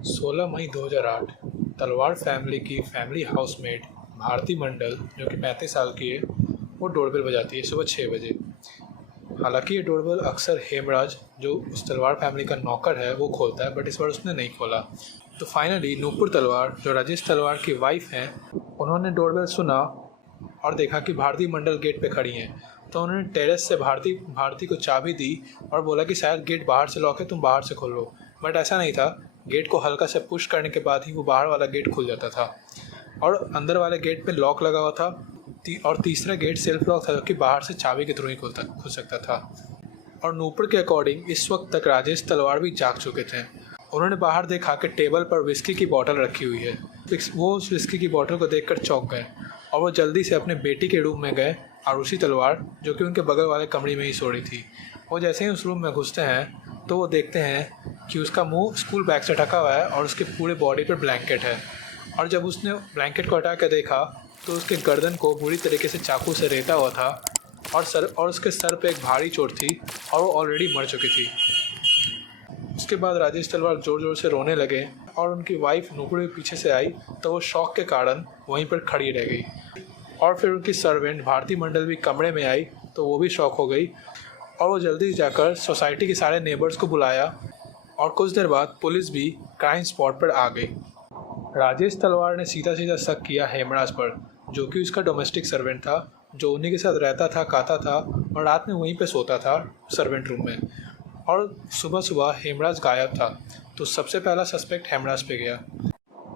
16 मई 2008 तलवार फैमिली की family housemate Bharti मंडल जो कि 35 साल की है, वो डोरबेल बजाती है सुबह 6 बजे। हालांकि ये डोरबेल अक्सर हेमराज जो उस तलवार फैमिली का नौकर है वो खोलता है, बट इस बार उसने नहीं खोला। तो फाइनली नूपुर तलवार जो राजेश तलवार की वाइफ हैं, उन्होंने डोरबेल सुना और देखा कि भारती मंडल गेट पे खड़ी हैं। तो उन्होंने टेरेस से भारती भारती को चाबी दी और बोला कि शायद गेट बाहर से लॉक है, तुम बाहर से खोलो। बट ऐसा नहीं था। गेट को हल्का से पुश करने के बाद ही वो बाहर वाला गेट खुल जाता था और अंदर वाले गेट पे लॉक लगा हुआ था। और तीसरा गेट सेल्फ लॉक था जो कि बाहर से चाबी के थ्रू ही खुल सकता था। और नूपुर के अकॉर्डिंग इस वक्त तक राजेश तलवार भी जाग चुके थे। उन्होंने बाहर देखा कि टेबल पर विस्की की बोतल रखी हुई है। वो उस विस्की की बोतल को देखकर चौंक गए और वो जल्दी से अपने बेटी के रूम में गए। आरुषि तलवार जो कि उनके बगल वाले कमरे में ही सो रही थी। वो जैसे ही उस रूम में घुसते हैं तो वो देखते हैं कि उसका मुंह स्कूल बैग से ढका हुआ है और उसके पूरे बॉडी पर ब्लैंकेट है। और जब उसने ब्लैंकेट को हटा कर देखा तो उसके गर्दन को बुरी तरीके से चाकू से रेता हुआ था और उसके सर पे एक भारी चोट थी और वो ऑलरेडी मर चुकी थी। उसके बाद राजेश तलवार ज़ोर ज़ोर से रोने लगे और उनकी वाइफ नूपुर के पीछे से आई तो वो शॉक के कारण वहीं पर खड़ी रह गई। और फिर उनकी सर्वेंट भारती मंडल भी कमरे में आई तो वो भी शॉक हो गई और वो जल्दी जाकर सोसाइटी के सारे नेबर्स को बुलाया। और कुछ देर बाद पुलिस भी क्राइम स्पॉट पर आ गई। राजेश तलवार ने सीधा सीधा शक किया हेमराज पर, जो कि उसका डोमेस्टिक सर्वेंट था, जो उन्हीं के साथ रहता था, खाता था और रात में वहीं पे सोता था सर्वेंट रूम में। और सुबह सुबह हेमराज गायब था, तो सबसे पहला सस्पेक्ट हेमराज पे गया।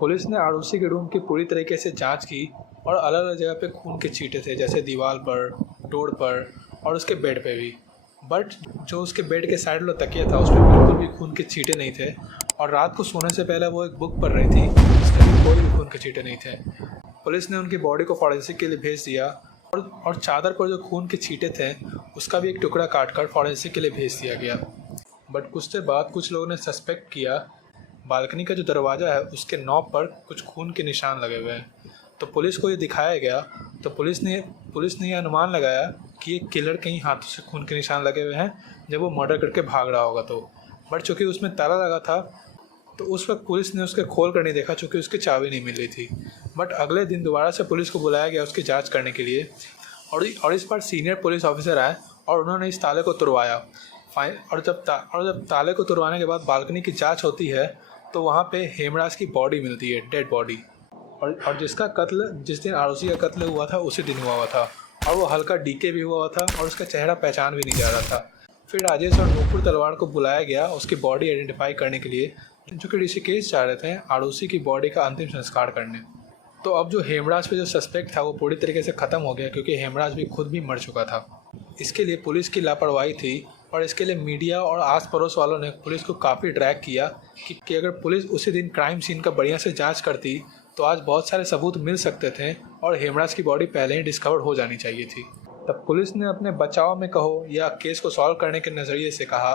पुलिस ने आरुषि के रूम की पूरी तरीके से जांच की और अलग अलग जगह पे खून के छींटे थे, जैसे दीवार पर, डोर पर और उसके बेड पे भी। बट जो उसके बेड के साइड वाला तकिया था उस पर बिल्कुल भी खून के छींटे नहीं थे। और रात को सोने से पहले वो एक बुक पढ़ रही थी जिसमें भी कोई भी खून के छींटे नहीं थे। पुलिस ने उनकी बॉडी को फॉरेंसिक के लिए भेज दिया और चादर पर जो खून के छींटे थे उसका भी एक टुकड़ा काट कर फॉरेंसिक के लिए भेज दिया गया। बट कुछ देर बाद कुछ लोगों ने सस्पेक्ट किया बालकनी का जो दरवाज़ा है उसके नॉब पर कुछ खून के निशान लगे हुए हैं। तो पुलिस को ये दिखाया गया तो पुलिस ने ये अनुमान लगाया कि ये किलर के ही हाथों से खून के निशान लगे हुए हैं जब वो मर्डर करके भाग रहा होगा। तो बट चूँकि उसमें ताला लगा था तो उस वक्त पुलिस ने उसके खोल कर नहीं देखा, चूँकि उसकी चाबी नहीं मिल रही थी। बट अगले दिन दोबारा से पुलिस को बुलाया गया उसकी जाँच करने के लिए और इस बार सीनियर पुलिस ऑफिसर आए और उन्होंने इस ताले को तुड़वाया। और जब ताले को तुड़वाने के बाद बालकनी की जांच होती है तो वहाँ पे हेमराज की बॉडी मिलती है, डेड बॉडी। और जिसका कत्ल जिस दिन आरुषि का कत्ल हुआ था उसी दिन हुआ था और वो हल्का डीके भी हुआ था और उसका चेहरा पहचान भी नहीं जा रहा था। फिर राजेश और नूपुर तलवार को बुलाया गया उसकी बॉडी आइडेंटिफाई करने के लिए, जो कि ऋषिकेश जा रहे थे आरुषि की बॉडी का अंतिम संस्कार करने। तो अब जो हेमराज पे जो सस्पेक्ट था वो पूरी तरीके से ख़त्म हो गया, क्योंकि हेमराज भी खुद भी मर चुका था। इसके लिए पुलिस की लापरवाही थी और इसके लिए मीडिया और आस पड़ोस वालों ने पुलिस को काफ़ी ड्रैग किया कि अगर पुलिस उसी दिन क्राइम सीन का बढ़िया से जांच करती तो आज बहुत सारे सबूत मिल सकते थे और हेमराज की बॉडी पहले ही डिस्कवर हो जानी चाहिए थी। तब पुलिस ने अपने बचाव में कहो या केस को सॉल्व करने के नज़रिए से कहा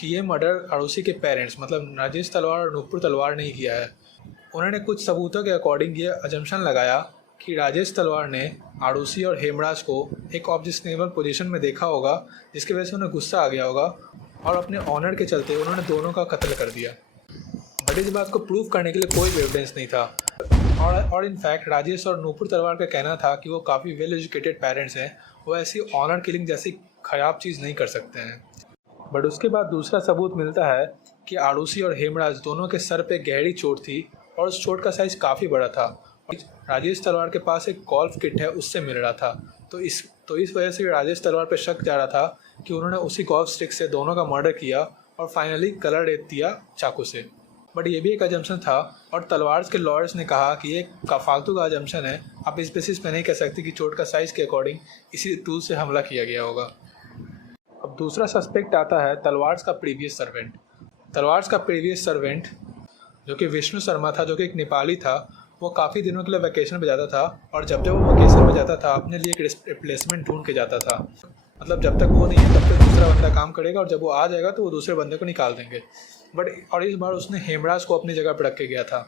कि ये मर्डर आरुषि के पेरेंट्स मतलब राजेश तलवार और नूपुर तलवार ने किया है। उन्होंने कुछ सबूतों के अकॉर्डिंग ये अजम्पशन लगाया कि राजेश तलवार ने आरुषि और हेमराज को एक ऑब्जेक्शनेबल पोजीशन में देखा होगा, जिसकी वजह से उन्हें गुस्सा आ गया होगा और अपने ऑनर के चलते उन्होंने दोनों का कत्ल कर दिया। बट इस बात को प्रूव करने के लिए कोई भी एविडेंस नहीं था। और इनफैक्ट राजेश और नूपुर तलवार का कहना था कि वो काफ़ी वेल एजुकेटेड पेरेंट्स हैं, वो ऐसी ऑनर किलिंग जैसी ख़राब चीज़ नहीं कर सकते हैं। बट उसके बाद दूसरा सबूत मिलता है कि आरुषि और हेमराज दोनों के सर पे गहरी चोट थी और उस चोट का साइज़ काफ़ी बड़ा था। राजेश तलवार के पास एक गोल्फ किट है, उससे मिल रहा था। तो इस वजह से राजेश तलवार पे शक जा रहा था कि उन्होंने उसी गोल्फ स्टिक से दोनों का मर्डर किया और फाइनली कलर डेथ दिया चाकू से। बट ये भी एक अजम्पशन था और तलवार के लॉयर्स ने कहा कि ये फालतू का अजम्पशन है, आप इस बेसिस पे नहीं कह सकते कि चोट का साइज़ के अकॉर्डिंग इसी टूल से हमला किया गया होगा। अब दूसरा सस्पेक्ट आता है तलवार का प्रीवियस सर्वेंट जो कि विष्णु शर्मा था, जो कि एक नेपाली था। वो काफ़ी दिनों के लिए वैकेशन पे जाता था और जब वो वैकेशन पे जाता था अपने लिए एक रिप्लेसमेंट ढूंढ के जाता था। मतलब जब तक वो नहीं है तब तक दूसरा बंदा काम करेगा और जब वो आ जाएगा तो वो दूसरे बंदे को निकाल देंगे। और इस बार उसने हेमराज को अपनी जगह पर रख के गया था।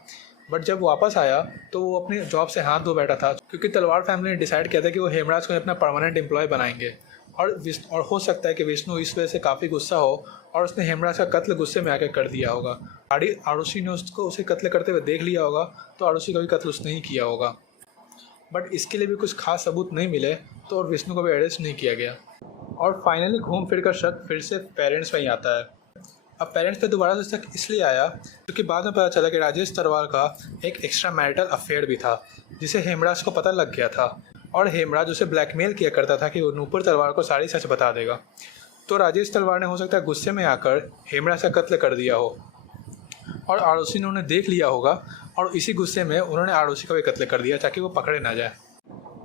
बट जब वापस आया तो वो अपनी जॉब से हाथ धो बैठा था, क्योंकि तलवार फैमिली ने डिसाइड किया था कि वो हेमराज को अपना परमानेंट एम्प्लॉय बनाएंगे। और हो सकता है कि विष्णु इस वजह से काफ़ी गुस्सा हो और उसने हेमराज का कत्ल गुस्से में आकर कर दिया होगा। आरुषि ने उसे कत्ल करते हुए देख लिया होगा, तो आरुषि का भी कत्ल उसने ही किया होगा। बट इसके लिए भी कुछ खास सबूत नहीं मिले, तो और विष्णु को भी अरेस्ट नहीं किया गया। और फाइनली घूम फिर कर शक फिर से पेरेंट्स में ही आता है। अब पेरेंट्स पे दोबारा से शक इसलिए आया क्योंकि बाद में पता चला कि राजेश तलवार का एक एक्स्ट्रा मैरिटल अफेयर भी था, जिसे हेमराज को पता लग गया था। और हेमराज उसे ब्लैकमेल किया करता था कि वो नूपुर तलवार को सारी सच बता देगा। तो राजेश तलवार ने हो सकता है गुस्से में आकर हेमराज का कत्ल कर दिया हो, और आरुषि ने उन्हें देख लिया होगा, और इसी गुस्से में उन्होंने आरुषि का भी कत्ल कर दिया ताकि वो पकड़े ना जाए।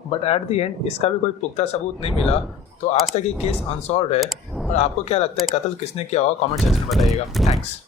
बट एट दी एंड इसका भी कोई पुख्ता सबूत नहीं मिला, तो आज तक ये केस अनसॉल्व है। और आपको क्या लगता है कत्ल किसने किया होगा, कमेंट सेक्शन में बताइएगा। थैंक्स।